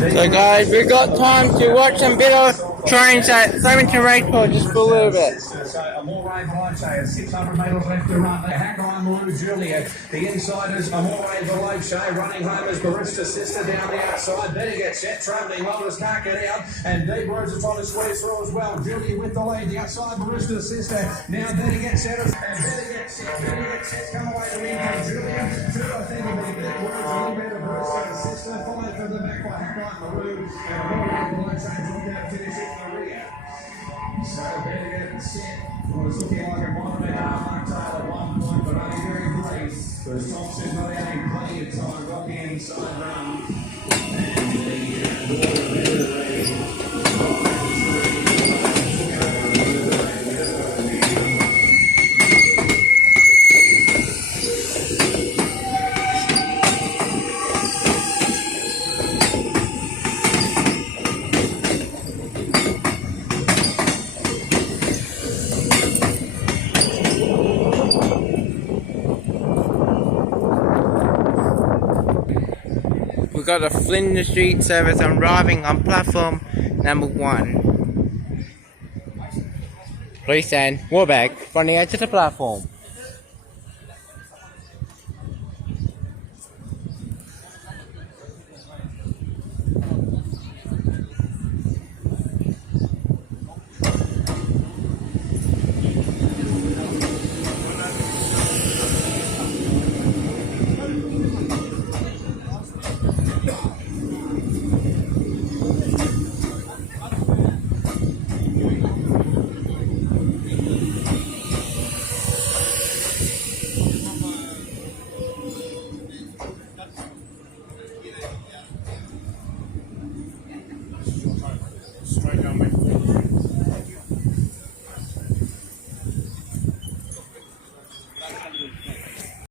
So guys, we've got time to watch some bit of trains at Flemington racecourse just for a little bit. A more I'd say, 600 metres left to run. Hackline Lou Juliet. The insiders, a more below Shay running home as Barista's sister down the outside. Better get set, travelling well as can't get out. And Deep Rose is trying to squeeze through as well. Julia with the lead, the outside Barista's sister. Now Better get set, and Better get set, come away to win from Julia. Two, I think, will be Deep Rose, a little bit of Barista's sister. Followed from the back by Hackline Lou. And a more below Shay dropped out, finishing Maria. So Better get set. Well, it's looking like a 1.5 mark tail at 1 point, but only very brief. Because Thompson not having plenty of time, got the inside run. And the We've got the Flinders Street service arriving on platform number 1. Please stand. Warback from the edge of the platform. Straight down